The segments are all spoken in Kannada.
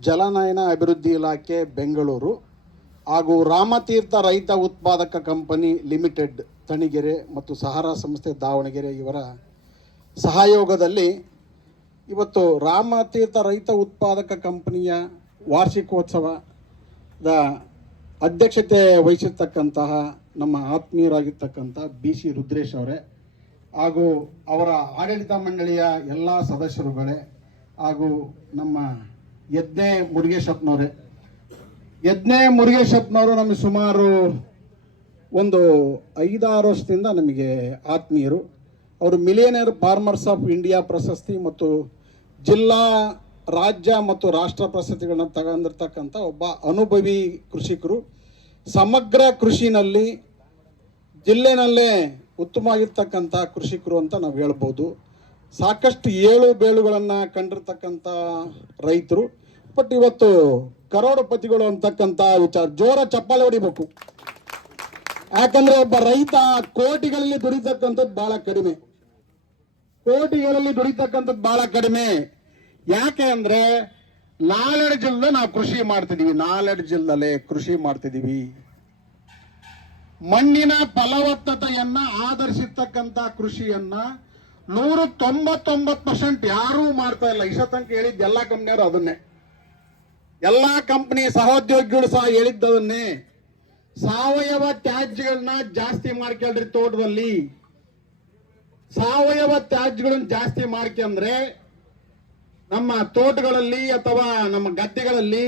ಜಲನಯನ ಅಭಿವೃದ್ಧಿ ಇಲಾಖೆ, ಬೆಂಗಳೂರು ಹಾಗೂ ರಾಮತೀರ್ಥ ರೈತ ಉತ್ಪಾದಕ ಕಂಪನಿ ಲಿಮಿಟೆಡ್, ತಣಿಗೆರೆ ಮತ್ತು ಸಹಾರಾ ಸಂಸ್ಥೆ ದಾವಣಗೆರೆ ಇವರ ಸಹಯೋಗದಲ್ಲಿ ಇವತ್ತು ರಾಮತೀರ್ಥ ರೈತ ಉತ್ಪಾದಕ ಕಂಪನಿಯ ವಾರ್ಷಿಕೋತ್ಸವದ ಅಧ್ಯಕ್ಷತೆ ವಹಿಸಿರ್ತಕ್ಕಂತಹ ನಮ್ಮ ಆತ್ಮೀಯರಾಗಿರ್ತಕ್ಕಂಥ ಬಿ ಸಿ ರುದ್ರೇಶ್ ಅವರೇ ಹಾಗೂ ಅವರ ಆಡಳಿತ ಮಂಡಳಿಯ ಎಲ್ಲ ಸದಸ್ಯರುಗಳೇ ಹಾಗೂ ನಮ್ಮ ಯಜ್ಞೆ ಮುರುಗೇಶಪ್ಪನವರೇ. ಯಜ್ಞೆ ಮುರುಗೇಶಪ್ಪನವರು ನಮಗೆ ಸುಮಾರು ಒಂದು ಐದಾರು ವರ್ಷದಿಂದ ನಮಗೆ ಆತ್ಮೀಯರು. ಅವರು ಮಿಲಿಯನರ್ ಫಾರ್ಮರ್ಸ್ ಆಫ್ ಇಂಡಿಯಾ ಪ್ರಶಸ್ತಿ ಮತ್ತು ಜಿಲ್ಲಾ, ರಾಜ್ಯ ಮತ್ತು ರಾಷ್ಟ್ರ ಪ್ರಶಸ್ತಿಗಳನ್ನ ತಗೊಂಡಿರ್ತಕ್ಕಂಥ ಒಬ್ಬ ಅನುಭವಿ ಕೃಷಿಕರು. ಸಮಗ್ರ ಕೃಷಿನಲ್ಲಿ ಜಿಲ್ಲೆನಲ್ಲೇ ಉತ್ತಮವಾಗಿರ್ತಕ್ಕಂಥ ಕೃಷಿಕರು ಅಂತ ನಾವು ಹೇಳ್ಬೋದು. ಸಾಕಷ್ಟು ಏಳು ಬೇಳುಗಳನ್ನು ಕಂಡಿರ್ತಕ್ಕಂಥ ರೈತರು. ಬಟ್ ಇವತ್ತು ಕರೋಡಪತಿಗಳು ಅಂತಕ್ಕಂಥ ವಿಚಾರ, ಜೋರ ಚಪ್ಪಾಳೆ ಹೊಡಿಬೇಕು. ಯಾಕಂದ್ರೆ ಒಬ್ಬ ರೈತ ಕೋಟಿಗಳಲ್ಲಿ ದುಡಿತಕ್ಕಂಥದ್ದು ಬಹಳ ಕಡಿಮೆ. ಕೋಟಿಗಳಲ್ಲಿ ದುಡಿತಕ್ಕಂಥದ್ದು ಬಹಳ ಕಡಿಮೆ. ಯಾಕೆ ಅಂದ್ರೆ ನಾಲೆಡ್ ಜಿಲ್ಲೆ ನಾವು ಕೃಷಿ ಮಾಡ್ತಿದೀವಿ, ನಾಲೆಡ್ ಇಲ್ಲದೆ ಕೃಷಿ ಮಾಡ್ತಿದೀವಿ. ಮಣ್ಣಿನ ಫಲವತ್ತತೆಯನ್ನ ಆಧರಿಸಿರ್ತಕ್ಕಂಥ ಕೃಷಿಯನ್ನ ನೂರು ತೊಂಬತ್ತೊಂಬತ್ತು ಪರ್ಸೆಂಟ್ ಯಾರೂ ಮಾಡ್ತಾ ಇಲ್ಲ. ಇಷ್ಟ ತನಕ ಹೇಳಿದ್ದು ಎಲ್ಲ ಕಂಪ್ನಿಯವರು ಅದನ್ನೇ. ಎಲ್ಲಾ ಕಂಪ್ನಿ ಸಹೋದ್ಯೋಗಿಗಳು ಸಹ ಹೇಳಿದ್ದದನ್ನೇ ಸಾವಯವ ತ್ಯಾಜ್ಯಗಳನ್ನ ಜಾಸ್ತಿ ಮಾಡ್ಕೊಳ್ರಿ ತೋಟದಲ್ಲಿ. ಸಾವಯವ ತ್ಯಾಜ್ಯಗಳನ್ನ ಜಾಸ್ತಿ ಮಾಡ್ಕೊಂಡ್ರೆ ನಮ್ಮ ತೋಟಗಳಲ್ಲಿ ಅಥವಾ ನಮ್ಮ ಗದ್ದೆಗಳಲ್ಲಿ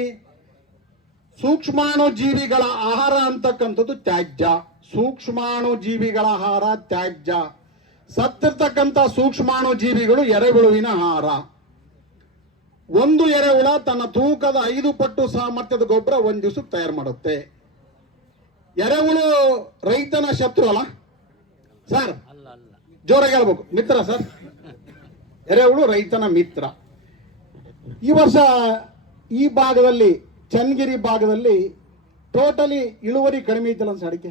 ಸೂಕ್ಷ್ಮಾಣು ಜೀವಿಗಳ ಆಹಾರ ಅಂತಕ್ಕಂಥದ್ದು ತ್ಯಾಜ್ಯ. ಸೂಕ್ಷ್ಮಾಣು ಜೀವಿಗಳ ಆಹಾರ ತ್ಯಾಜ್ಯ. ಸತ್ತಿರ್ತಕ್ಕಂಥ ಸೂಕ್ಷ್ಮಾಣು ಜೀವಿಗಳು ಎರೆಹುಳುವಿನ ಆಹಾರ. ಒಂದು ಎರೆಹುಳ ತನ್ನ ತೂಕದ ಐದು ಪಟ್ಟು ಸಾಮರ್ಥ್ಯದ ಗೊಬ್ಬರ ಒಂದು ದಿವಸಕ್ಕೆ ತಯಾರು ಮಾಡುತ್ತೆ. ಎರೆಹುಳು ರೈತನ ಶತ್ರು ಅಲ್ಲ? ಸರ್, ಜೋರಾಗಿ ಹೇಳ್ಬೇಕು. ಮಿತ್ರ ಸರ್? ಎರೆಹುಳು ರೈತನ ಮಿತ್ರ. ಈ ವರ್ಷ ಈ ಭಾಗದಲ್ಲಿ, ಚನ್ನಗಿರಿ ಭಾಗದಲ್ಲಿ ಟೋಟಲಿ ಇಳುವರಿ ಕಡಿಮೆ ಇತ್ತಲ್ಲ ಸರ್ ಅಡಿಕೆ?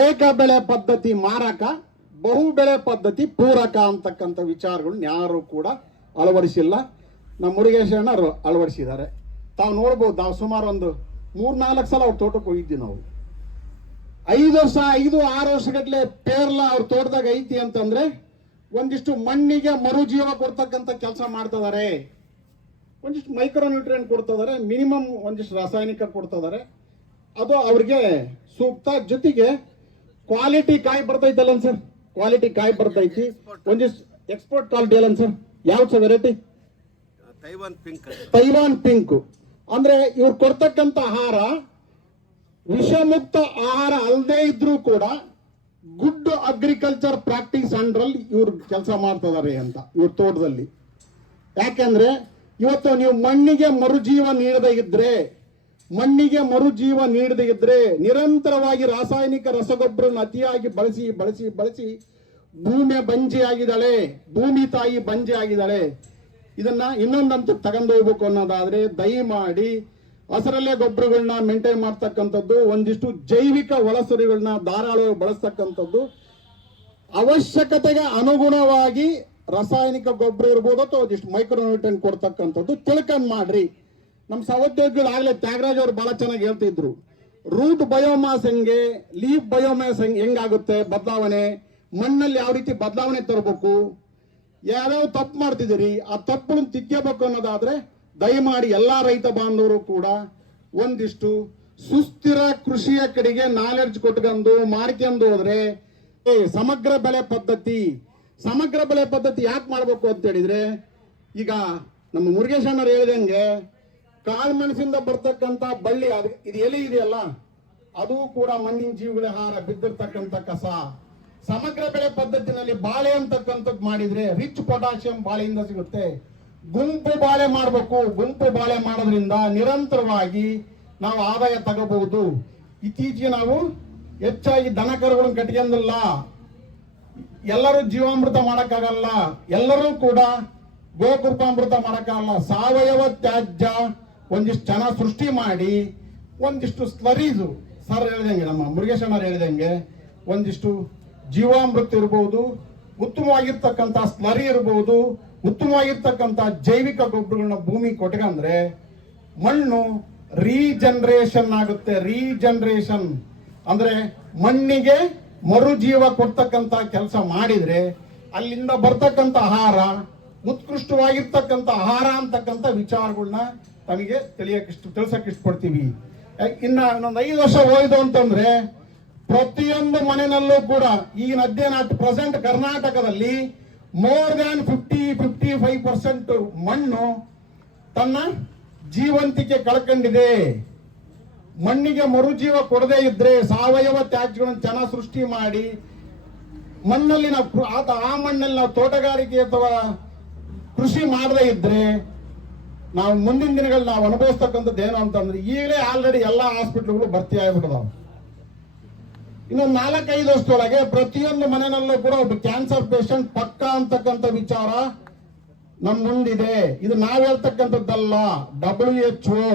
ಏಕ ಬೆಳೆ ಪದ್ಧತಿ ಮಾರಕ ಬಹು ಬೆಳೆ ಪದ್ಧತಿ ಪೂರಕ ಅಂತಕ್ಕಂಥ ವಿಚಾರಗಳನ್ನ ಯಾರು ಕೂಡ ಅಳವಡಿಸಿಲ್ಲ. ನಮ್ಮ ಮುರುಗೇಶ್ ಅಣ್ಣರು ಅಳವಡಿಸಿದ್ದಾರೆ. ತಾವು ನೋಡ್ಬೋದು, ನಾವು ಸುಮಾರು ಒಂದು ಮೂರ್ನಾಲ್ಕು ಸಲ ಅವ್ರ ತೋಟಕ್ಕೆ ಹೋಗಿದ್ವಿ ನಾವು. ಐದು ವರ್ಷ, ಐದು, ಆರು ವರ್ಷಗಟ್ಲೆ ಪೇರ್ಲ ಅವ್ರ ತೋಟದಾಗ ಐತಿ ಅಂತಂದ್ರೆ ಒಂದಿಷ್ಟು ಮಣ್ಣಿಗೆ ಮರುಜೀವ ಕೊಡ್ತಕ್ಕಂಥ ಕೆಲಸ ಮಾಡ್ತಿದ್ದಾರೆ ಒಂದಿಷ್ಟು ಮೈಕ್ರೋ ನ್ಯೂಟ್ರಿಯೆಂಟ್ ಕೊಡ್ತಿದ್ದಾರೆ ಮಿನಿಮಮ್ ಒಂದಿಷ್ಟು ರಾಸಾಯನಿಕ ಕೊಡ್ತಿದ್ದಾರೆ ಅದು ಅವ್ರಿಗೆ ಸೂಕ್ತ ಜೊತೆಗೆ ಕ್ವಾಲಿಟಿ ಕಾಯಿ ಬರ್ತೈತಲ್ಲ ಸರ್? ಕ್ವಾಲಿಟಿ ಕಾಯಿ ಬರ್ತೈತಿ. ಒಂದಿಷ್ಟು ಎಕ್ಸ್ಪೋರ್ಟ್ ಕ್ವಾಲಿಟಿ ಅಲ್ಲ ಸರ್? ಯಾವ sir variety Taiwan pink Taiwan pink ಅಂದ್ರೆ ಇವ್ರು ಕೊಡ್ತಕ್ಕಂತ ಆಹಾರ ವಿಷಮುಕ್ತ ಆಹಾರ ಅಲ್ಲದೆ ಇದ್ರೂ ಕೂಡ ಗುಡ್ ಅಗ್ರಿಕಲ್ಚರ್ ಪ್ರಾಕ್ಟೀಸ್ ಅಂಡ್ರಲ್ಲಿ ಇವ್ರು ಕೆಲಸ ಮಾಡ್ತಿದ್ದಾರೆ ಅಂತ ಇವ್ರ ತೋಟದಲ್ಲಿ. ಯಾಕೆಂದ್ರೆ ಇವತ್ತು ನೀವು ಮಣ್ಣಿಗೆ ಮರುಜೀವ ನೀಡದೇ ಇದ್ರೆ ಮಣ್ಣಿಗೆ ಮರುಜೀವ ನೀಡದೇ ಇದ್ರೆ ನಿರಂತರವಾಗಿ ರಾಸಾಯನಿಕ ರಸಗೊಬ್ಬರವನ್ನು ಅತಿಯಾಗಿ ಬಳಸಿ ಬಳಸಿ ಬಳಸಿ ಭೂಮಿ ಬಂಜೆ ಆಗಿದ್ದಾಳೆ ಭೂಮಿ ತಾಯಿ ಬಂಜೆ ಆಗಿದ್ದಾಳೆ ಇದನ್ನ ಇನ್ನೊಂದಂತೂ ತಗೊಂಡೋಗ್ಬೇಕು ಅನ್ನೋದಾದ್ರೆ ದಯಮಾಡಿ ಹಸರಲ್ಲೇ ಗೊಬ್ಬರಗಳನ್ನ ಮೇಂಟೈನ್ ಮಾಡ್ತಕ್ಕಂಥದ್ದು, ಒಂದಿಷ್ಟು ಜೈವಿಕ ಒಳಸರಿಗಳನ್ನ ಧಾರಾಳವಾಗಿ ಬಳಸ್ತಕ್ಕಂಥದ್ದು. ಅವಶ್ಯಕತೆಗೆ ಅನುಗುಣವಾಗಿ ರಾಸಾಯನಿಕ ಗೊಬ್ಬರ ಇರ್ಬೋದು ಅಥವಾ ಒಂದಿಷ್ಟು ಮೈಕ್ರೋನ್ಯೂಟ್ರಿಯನ್ ಕೊಡ್ತಕ್ಕಂಥದ್ದು ತಿಳ್ಕೊಂಡ್ ಮಾಡ್ರಿ. ನಮ್ಮ ಸಹೋದ್ಯೋಗಿಗಳು ಆಗಲೇ ತ್ಯಾಗರಾಜ್ ಅವರು ಬಹಳ ಚೆನ್ನಾಗಿ ಹೇಳ್ತಿದ್ರು. ರೂಟ್ ಬಯೋಮಾಸ್ ಹೆಂಗೆ, ಲೀಫ್ ಬಯೋಮಾಸ್ ಹೆಂಗ್, ಹೆಂಗಾಗುತ್ತೆ ಬದಲಾವಣೆ, ಮಣ್ಣಲ್ಲಿ ಯಾವ ರೀತಿ ಬದಲಾವಣೆ ತರಬೇಕು, ಯಾವ್ಯಾವ ತಪ್ಪು ಮಾಡ್ತಿದ್ದೀರಿ, ಆ ತಪ್ಪನ್ನು ತಿದ್ದಬೇಕು ಅನ್ನೋದಾದ್ರೆ ದಯಮಾಡಿ ಎಲ್ಲಾ ರೈತ ಬಾಂಧವರು ಕೂಡ ಒಂದಿಷ್ಟು ಸುಸ್ಥಿರ ಕೃಷಿಯ ಕಡೆಗೆ ನಾಲೆಡ್ಜ್ ಕೊಟ್ಕೊಂಡು ಮಾಡ್ಕೊಂಡು ಹೋದ್ರೆ ಸಮಗ್ರ ಬೆಳೆ ಪದ್ಧತಿ, ಸಮಗ್ರ ಬೆಳೆ ಪದ್ಧತಿ ಯಾಕೆ ಮಾಡಬೇಕು ಅಂತ ಹೇಳಿದ್ರೆ, ಈಗ ನಮ್ಮ ಮುರುಗೇಶ್ ಅಣ್ಣರು ಹೇಳಿದಂಗೆ ಕಾಳು ಮೆಣಸಿಂದ ಬರ್ತಕ್ಕಂತ ಬಳ್ಳಿ ಅದು ಇದು ಎಲೆ ಇದೆಯಲ್ಲ? ಅದು ಕೂಡ ಮಣ್ಣಿನ ಜೀವಿಗಳ ಹಾರ ಬಿದ್ದಿರ್ತಕ್ಕಂಥ ಕಸ. ಸಮಗ್ರ ಬೆಳೆ ಪದ್ಧತಿನಲ್ಲಿ ಬಾಳೆ ಅಂತಕ್ಕಂಥದ್ದು ಮಾಡಿದ್ರೆ ರಿಚ್ ಪೊಟ್ಯಾಷಿಯಂ ಬಾಳೆಯಿಂದ ಸಿಗುತ್ತೆ. ಗುಂಪು ಬಾಳೆ ಮಾಡಬೇಕು. ಗುಂಪು ಬಾಳೆ ಮಾಡೋದ್ರಿಂದ ನಿರಂತರವಾಗಿ ನಾವು ಆದಾಯ ತಗಬಹುದು. ಇತ್ತೀಚೆಗೆ ನಾವು ಹೆಚ್ಚಾಗಿ ದನ ಕರುಗಳನ್ನು ಕಟ್ಕೊಂಡಿಲ್ಲ ಎಲ್ಲರೂ ಜೀವಾಮೃತ ಮಾಡೋಕ್ಕಾಗಲ್ಲ. ಎಲ್ಲರೂ ಕೂಡ ಗೋಕೃಪಾಮೃತ ಮಾಡೋಕ್ಕಾಗಲ್ಲ. ಸಾವಯವ ತ್ಯಾಜ್ಯ ಒಂದಿಷ್ಟು ಜನ ಸೃಷ್ಟಿ ಮಾಡಿ, ಒಂದಿಷ್ಟು ಸ್ಲರೀಸು ಸರ್ ಹೇಳಿದಂಗೆ, ನಮ್ಮ ಮುರುಗೇಶಣ್ಣರು ಹೇಳಿದಂಗೆ, ಒಂದಿಷ್ಟು ಜೀವಾಮೃತ ಇರ್ಬೋದು, ಉತ್ತಮವಾಗಿರ್ತಕ್ಕಂಥ ಸ್ಲರಿ ಇರ್ಬೋದು, ಉತ್ತಮವಾಗಿರ್ತಕ್ಕಂಥ ಜೈವಿಕ ಗೊಬ್ಬರಗಳನ್ನ ಭೂಮಿ ಕೊಟ್ಕಂದ್ರೆ ಮಣ್ಣು ರೀಜನರೇಷನ್ ಆಗುತ್ತೆ, ರೀಜನರೇಷನ್. ಅಂದ್ರೆ ಮಣ್ಣಿಗೆ ಮರುಜೀವ ಕೊಡ್ತಕ್ಕಂಥ ಕೆಲಸ ಮಾಡಿದ್ರೆ, ಅಲ್ಲಿಂದ ಬರ್ತಕ್ಕಂಥ ಆಹಾರ, ಉತ್ಕೃಷ್ಟವಾಗಿರ್ತಕ್ಕಂಥ ಆಹಾರ ಅಂತಕ್ಕಂಥ ವಿಚಾರಗಳನ್ನ ತಮಗೆ ತಿಳಿಯಕ್ಕೆ ಇಷ್ಟ, ತಿಳ್ಸಕ್ ಇಷ್ಟಪಡ್ತೀವಿ. ಇನ್ನು ಇನ್ನ ಇನ್ನೊಂದು ಐದು ವರ್ಷ ಹೋಯ್ತು ಅಂತಂದ್ರೆ, ಪ್ರತಿಯೊಂದು ಮನೆಯಲ್ಲೂ ಕೂಡ ಈಗಿನ ಅಟ್ ಪ್ರೆಸೆಂಟ್ ಕರ್ನಾಟಕದಲ್ಲಿ more than fifty fifty five percent ಮಣ್ಣು ತನ್ನ ಜೀವಂತಿಕೆ ಕಳ್ಕೊಂಡಿದೆ. ಮಣ್ಣಿಗೆ ಮರುಜೀವ ಕೊಡದೇ ಇದ್ರೆ ಸಾವಯವ ತ್ಯಾಜ್ಯಗಳನ್ನು ಚೆನ್ನಾಗಿ ಸೃಷ್ಟಿ ಮಾಡಿ, ಮಣ್ಣಲ್ಲಿ ನಾವು ಆ ಮಣ್ಣಲ್ಲಿ ನಾವು ತೋಟಗಾರಿಕೆ ಅಥವಾ ಕೃಷಿ ಮಾಡದೇ ಇದ್ರೆ ನಾವು ಮುಂದಿನ ದಿನಗಳಲ್ಲಿ ನಾವು ಅನುಭವಿಸ್ತಕ್ಕಂಥದ್ದು ಏನು ಅಂತಂದ್ರೆ ಈಗಲೇ ಆಲ್ರೆಡಿ ಎಲ್ಲಾ ಹಾಸ್ಪಿಟ್ಲ್ಗಳು ಭರ್ತಿ ಆಗಿಬಿಟ್ಟಿದಾವೆ. ಇನ್ನೊಂದು ನಾಲ್ಕೈದು ವರ್ಷದೊಳಗೆ ಪ್ರತಿಯೊಂದು ಮನೆಯಲ್ಲೂ ಕೂಡ ಒಬ್ಬ ಕ್ಯಾನ್ಸರ್ ಪೇಷಂಟ್ ಪಕ್ಕ ಅಂತಕ್ಕಂಥ ವಿಚಾರ ನಮ್ಮ ಮುಂದಿದೆ. ಇದು ನಾವು ಹೇಳ್ತಕ್ಕಂಥದ್ದಲ್ಲ W H O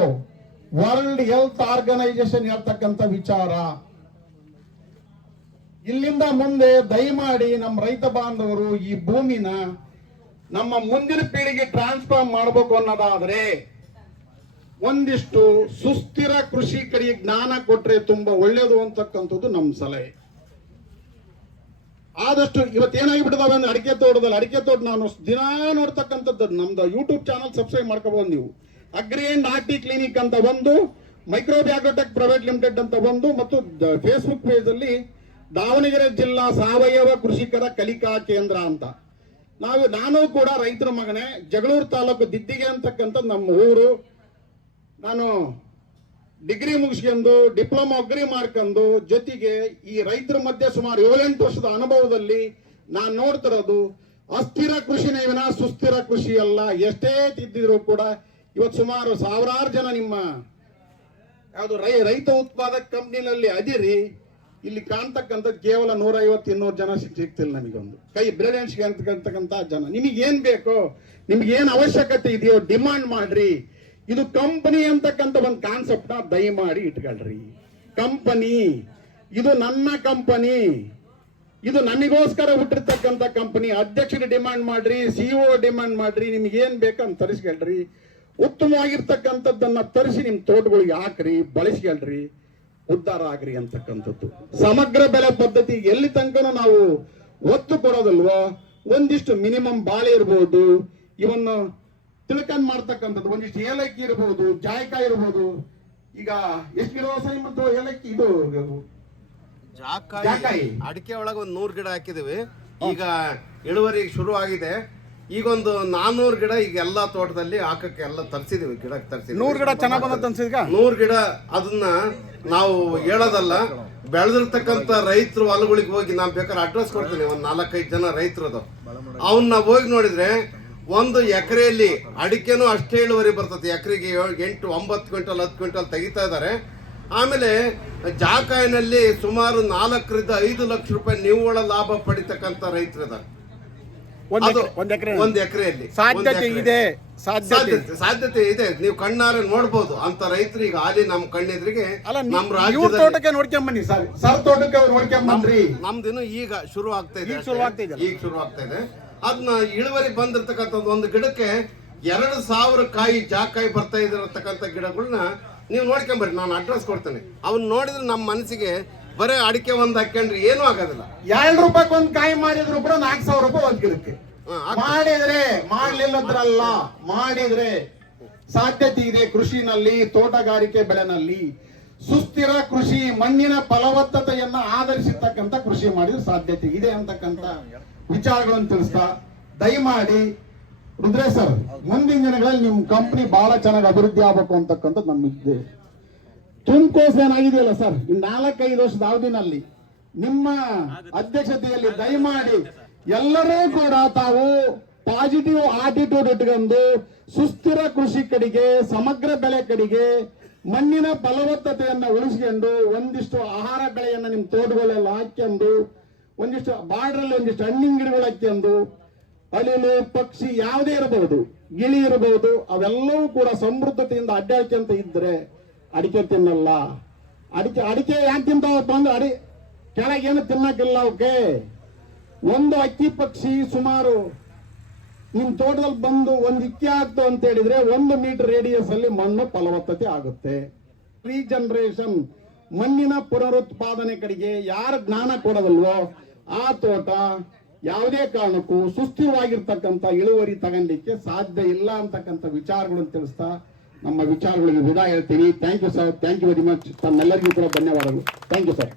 World Health Organisation ಹೇಳ್ತಕ್ಕಂಥ ವಿಚಾರ. ಇಲ್ಲಿಂದ ಮುಂದೆ ದಯಮಾಡಿ ನಮ್ಮ ರೈತ ಬಾಂಧವರು ಈ ಭೂಮಿನ ನಮ್ಮ ಮುಂದಿನ ಪೀಳಿಗೆ ಟ್ರಾನ್ಸ್ಫಾರ್ಮ್ ಮಾಡಬೇಕು ಅನ್ನೋದಾದ್ರೆ ಒಂದಿಷ್ಟು ಸುಸ್ಥಿರ ಕೃಷಿ ಕಡೆಗೆ ಜ್ಞಾನ ಕೊಟ್ರೆ ತುಂಬಾ ಒಳ್ಳೇದು ಅಂತಕ್ಕಂಥದ್ದು ನಮ್ಮ ಸಲಹೆ. ಆದಷ್ಟು ಇವತ್ತೇನಾಗಿಬಿಟ್ಟಿದಾವೆ ಅಂದ್ರೆ ಅಡಿಕೆ ತೋಟದಲ್ಲಿ, ಅಡಿಕೆ ತೋಟ ನಾನು ದಿನಾ ನೋಡ್ತಕ್ಕಂಥದ್ದು ನಮ್ದು ಯೂಟ್ಯೂಬ್ ಚಾನಲ್ ಸಬ್ಸ್ಕ್ರೈಬ್ ಮಾಡ್ಕೋಬಹುದು ನೀವು. ಅಗ್ರಿ ಅಂಡ್ ಆರ್ಟಿ ಕ್ಲಿನಿಕ್ ಅಂತ ಒಂದು ಮೈಕ್ರೋಬ್ಯಾಗೋಟೆಕ್ ಪ್ರೈವೇಟ್ ಲಿಮಿಟೆಡ್ ಅಂತ ಒಂದು, ಮತ್ತು ಫೇಸ್ಬುಕ್ ಪೇಜ್ ಅಲ್ಲಿ ದಾವಣಗೆರೆ ಜಿಲ್ಲಾ ಸಾವಯವ ಕೃಷಿಕರ ಕಲಿಕಾ ಕೇಂದ್ರ ಅಂತ. ನಾವು, ನಾನು ಕೂಡ ರೈತರ ಮಗನೇ, ಜಗಳೂರು ತಾಲೂಕು ದಿದ್ದಿಗೆ ಅಂತಕ್ಕಂಥ ನಮ್ಮ ಊರು. ನಾನು ಡಿಗ್ರಿ ಮುಗಿಸ್ಕೊಂಡು, ಡಿಪ್ಲೊಮಾ ಅಗ್ರಿ ಮಾಡ್ಕೊಂಡು, ಜೊತೆಗೆ ಈ ರೈತರ ಮಧ್ಯೆ ಸುಮಾರು ಏಳೆಂಟು ವರ್ಷದ ಅನುಭವದಲ್ಲಿ ನಾನು ನೋಡ್ತಿರೋದು ಅಸ್ಥಿರ ಕೃಷಿನೇ ವಿನ ಸುಸ್ಥಿರ ಕೃಷಿ ಅಲ್ಲ, ಎಷ್ಟೇ ತಿದ್ದಿದ್ರು ಕೂಡ ಇವತ್ತು ಸುಮಾರು ಸಾವಿರಾರು ಜನ ನಿಮ್ಮ, ಯಾವುದು ರೈ, ರೈತ ಉತ್ಪಾದಕ ಕಂಪ್ನಿನಲ್ಲಿ ಅದಿರಿ. ಇಲ್ಲಿ ಕಾಣ್ತಕ್ಕಂಥದ್ದು ಕೇವಲ ನೂರ ಐವತ್ತು ಇನ್ನೂರು ಜನ ಸಿಕ್- ಸಿಗ್ತಿಲ್ಲ ನಮಗೊಂದು. ಕೈ ಬ್ರಿಲಿಯನ್ಸ್ಗೆ ಅಂತಕ್ಕಂಥ ಜನ. ನಿಮಗೆ ಏನ್ ಬೇಕು, ನಿಮ್ಗೆ ಏನ್ ಅವಶ್ಯಕತೆ ಇದೆಯೋ ಡಿಮಾಂಡ್ ಮಾಡ್ರಿ. ಇದು ಕಂಪನಿ ಅಂತಕ್ಕಂಥ ಒಂದು ಕಾನ್ಸೆಪ್ಟ್ನ ದಯಮಾಡಿ ಇಟ್ಕೊಳ್ರಿ. ಕಂಪನಿ ಇದು ನನ್ನ ಕಂಪನಿ ಇದು ನನಗೋಸ್ಕರ ಹುಟ್ಟಿರ್ತಕ್ಕಂಥ ಕಂಪನಿ ಅಧ್ಯಕ್ಷರು ಡಿಮಾಂಡ್ ಮಾಡ್ರಿ ಸಿಇಒ ಡಿಮಾಂಡ್ ಮಾಡ್ರಿ, ನಿಮ್ಗೆ ಏನ್ ಬೇಕಂತ ತರಿಸ್ಕೊಳ್ರಿ. ಉತ್ತಮವಾಗಿರ್ತಕ್ಕಂಥದ್ದನ್ನ ತರಿಸಿ ನಿಮ್ಮ ತೋಟಗಳಿಗೆ ಹಾಕ್ರಿ, ಬಳಸ್ಕೊಳ್ರಿ. ಉದ್ಧಾರ ಆಗ್ರಿ ಅಂತಕ್ಕಂಥದ್ದು. ಸಮಗ್ರ ಬೆಲೆ ಪದ್ಧತಿ ಎಲ್ಲಿ ತನಕನೂ ನಾವು ಒತ್ತು ಕೊಡೋದಲ್ವೋ? ಒಂದಿಷ್ಟು ಮಿನಿಮಮ್ ಬಾಳೆ ಇರ್ಬೋದು ಇವನ್ನು ತಿಳ್ಕೊಂಡ್ ಮಾಡ್ತಕ್ಕಂಥದ್ದು ಒಂದಿಷ್ಟು ಏಲಕ್ಕಿ ಇರ್ಬೋದು ಜಾಯ್ಕ ಇರ್ಬೋದು. ಈಗ ಎಷ್ಟು ಗಿಡ ಸರಿ ಮತ್ತು ಏಲಕ್ಕಿ? ಇದು. ಜಾಕಾಯಿ ಅಡಿಕೆ ಒಳಗೆ ಒಂದು ನೂರು ಗಿಡ ಹಾಕಿದೀವಿ ಈಗ ಇಳುವರಿ ಶುರು ಆಗಿದೆ ಈಗ ಒಂದು ನಾನ್ನೂರು ಗಿಡ ಈಗ ಎಲ್ಲಾ ತೋಟದಲ್ಲಿ ಹಾಕಕ್ಕೆ ಎಲ್ಲ ತರಿಸಿದೀವಿ ಗಿಡ ತರಿಸಿದ್ವಿ. ನೂರು ಗಿಡ ಚೆನ್ನಾಗಿ ಬಂದಂತ ಅನ್ಸಿದ್ಗ ನೂರು ಗಿಡ ಅದನ್ನ ನಾವು ಹೇಳೋದಲ್ಲ ಬೆಳೆದಿರ್ತಕ್ಕಂಥ ರೈತರು ಹೊಲಗಳಿಗೆ ಹೋಗಿ ನಾನು ಬೇಕಾದ್ರೆ ಅಡ್ರೆಸ್ ಕೊಡ್ತೀನಿ ಒಂದು ನಾಲ್ಕೈದು ಜನ ರೈತರದು. ಅವನ್ನ ಹೋಗಿ ನೋಡಿದ್ರೆ ಒಂದು ಎಕರೆಯಲ್ಲಿ ಅಡಿಕೆನೂ ಅಷ್ಟೇ ಇಳುವರಿ ಬರ್ತದೆ. ಎಕರೆಗೆ ಎಂಟು ಒಂಬತ್ತು ಕ್ವಿಂಟಲ್ ಹತ್ತು ಕ್ವಿಂಟಲ್ ತೆಗಿತಾ ಇದ್ದಾರೆ. ಆಮೇಲೆ ಜಾಕಾಯಿನಲ್ಲಿ ಸುಮಾರು ನಾಲ್ಕರಿಂದ ಐದು ಲಕ್ಷ ರೂಪಾಯಿ ನಿವ್ವಳ ಲಾಭ ಪಡಿತಕ್ಕಂಥ ರೈತರಿದ್ದಾರೆ ಅದು ಒಂದ್ ಎಕರೆ ಒಂದ್ ಎಕರೆಯಲ್ಲಿ. ಸಾಧ್ಯತೆ ಇದೆ ಸಾಧ್ಯತೆ ಸಾಧ್ಯತೆ ಇದೆ. ನೀವು ಕಣ್ಣಾರೆ ನೋಡ್ಬೋದು. ಅಂತ ರೈತರು ಈಗ ಹಾಲಿ ನಮ್ ಕಣ್ಣೆದ್ರಿಗೆ ನಮ್ ಇವ್ರ ತೋಟಕ್ಕೆ ನೋಡ್ಕೊಂಬನ್ನಿ ಸರ್. ಸರ್ ತೋಟಕ್ಕೆ ನೋಡ್ಕೊಂಬನ್ರಿ ನಮ್ದಿನ್ನು ಈಗ ಶುರು ಆಗ್ತಾ ಇದೆ. ಶುರು ಆಗ್ತಾ ಇದೆ. ಈಗ ಶುರು ಆಗ್ತಾ ಇದೆ. ಅದನ್ನ ಇಳುವರಿ ಬಂದಿರತಕ್ಕಂಥದ್ದು ಒಂದು ಗಿಡಕ್ಕೆ ಎರಡು ಸಾವಿರ ಕಾಯಿ ಜಾಕಾಯಿ ಬರ್ತಾ ಇದಿರತಕ್ಕಂಥ ಗಿಡಗಳನ್ನ ನೀವು ನೋಡ್ಕೊಂಬರ್ರಿ ನಾನು ಅಡ್ರೆಸ್ ಕೊಡ್ತೇನೆ. ಅವನ್ನ ನೋಡಿದ್ರೆ ನಮ್ಮ ಮನಸ್ಸಿಗೆ ಬರೇ ಅಡಿಕೆ ಒಂದ್ ಹಾಕೊಂಡ್ರೆ ಏನು ಆಗೋದಿಲ್ಲ. ಎರಡು ರೂಪಾಯಿ ಒಂದ್ ಕಾಯಿ ಮಾಡಿದ್ರು ಕೂಡ ನಾಲ್ಕು ಸಾವಿರ ರೂಪಾಯಿ ಒಂದ್ ಗಿಡಕ್ಕೆ ಮಾಡಿದ್ರೆ ಮಾಡ್ಲಿಲ್ಲದ್ರಲ್ಲ ಮಾಡಿದ್ರೆ ಸಾಧ್ಯತೆ ಇದೆ ಕೃಷಿನಲ್ಲಿ ತೋಟಗಾರಿಕೆ ಬೆಳೆನಲ್ಲಿ. ಸುಸ್ಥಿರ ಕೃಷಿ ಮಣ್ಣಿನ ಫಲವತ್ತತೆಯನ್ನ ಆಧರಿಸಿರ್ತಕ್ಕಂಥ ಕೃಷಿ ಮಾಡಿದ್ರೆ ಸಾಧ್ಯತೆ ಇದೆ ಅಂತಕ್ಕಂಥ ವಿಚಾರಗಳನ್ನು ತಿಳಿಸ್ತಾ ದಯಮಾಡಿ ರುದ್ರೇಶ್ ಸರ್ ಮುಂದಿನ ದಿನಗಳಲ್ಲಿ ನಿಮ್ ಕಂಪ್ನಿ ಬಹಳ ಚೆನ್ನಾಗಿ ಅಭಿವೃದ್ಧಿ ಆಗ್ಬೇಕು ಅಂತಕ್ಕಂಥದ್ದು ನಮ್ಮಿದೆ ತುಮಕೋಸ್ ಆಗಿದೆಯಲ್ಲ ಸರ್? ಈ ನಾಲ್ಕೈದು ವರ್ಷದ ಅವಧಿನಲ್ಲಿ ನಿಮ್ಮ ಅಧ್ಯಕ್ಷತೆಯಲ್ಲಿ ದಯಮಾಡಿ ಎಲ್ಲರೂ ಕೂಡ ತಾವು ಪಾಸಿಟಿವ್ ಆಟಿಟ್ಯೂಡ್ ಇಟ್ಕೊಂಡು ಸುಸ್ಥಿರ ಕೃಷಿ ಕಡೆಗೆ ಸಮಗ್ರ ಬೆಳೆ ಕಡೆಗೆ ಮಣ್ಣಿನ ಫಲವತ್ತತೆಯನ್ನ ಉಳಿಸ್ಕೊಂಡು ಒಂದಿಷ್ಟು ಆಹಾರ ಬೆಳೆಯನ್ನ ನಿಮ್ಮ ತೋಟಗಳೆಲ್ಲ ಹಾಕ್ಕೊಂಡು ಒಂದಿಷ್ಟು ಬಾರ್ಡ್ರಲ್ಲಿ ಒಂದಿಷ್ಟು ಹಣ್ಣಿನ ಗಿಡಗಳು ಹಾಕ್ಕೊಂಡು ಅಳಿಲು ಪಕ್ಷಿ ಯಾವುದೇ ಇರಬಹುದು ಗಿಳಿ ಇರಬಹುದು ಅವೆಲ್ಲವೂ ಕೂಡ ಸಮೃದ್ಧತೆಯಿಂದ ಅಡ್ಡಾಡ್ಕೊಂತ ಇದ್ರೆ ಅಡಿಕೆ ತಿನ್ನಲ್ಲ. ಅಡಿಕೆ ಅಡಿಕೆ ಯಾಕೆ ತಿಂತಾವಪ್ಪ ಅಂದ್ರೆ ಅಡಿ, ಕೆಳಗೇನು ತಿನ್ನಕ್ಕಿಲ್ಲ ಅವಕ್ಕೆ ಒಂದು ಅಕ್ಕಿ ಪಕ್ಷಿ ಸುಮಾರು ನಿಮ್ಮ ತೋಟದಲ್ಲಿ ಬಂದು ಒಂದು ಇಕ್ಕಿ ಆಗ್ತು ಅಂತ ಹೇಳಿದ್ರೆ ಒಂದು ಮೀಟರ್ ರೇಡಿಯಸ್ ಅಲ್ಲಿ ಮಣ್ಣು ಫಲವತ್ತತೆ ಆಗುತ್ತೆ. ರೀಜನರೇಷನ್ ಮಣ್ಣಿನ ಪುನರುತ್ಪಾದನೆ ಕಡೆಗೆ ಯಾರು ಜ್ಞಾನ ಕೊಡೋದಲ್ವೋ ಆ ತೋಟ ಯಾವುದೇ ಕಾರಣಕ್ಕೂ ಸುಸ್ಥಿರವಾಗಿರ್ತಕ್ಕಂಥ ಇಳುವರಿ ತಗೊಳ್ಲಿಕ್ಕೆ ಸಾಧ್ಯ ಇಲ್ಲ ಅಂತಕ್ಕಂಥ ವಿಚಾರಗಳನ್ನು ತಿಳಿಸ್ತಾ ನಮ್ಮ ವಿಚಾರಗಳಿಗೆ ವಿದಾಯ ಹೇಳ್ತೀನಿ. Thank you sir thank you very much ತಮ್ಮೆಲ್ಲರಿಗೂ ಕೂಡ ಧನ್ಯವಾದಗಳು. Thank you sir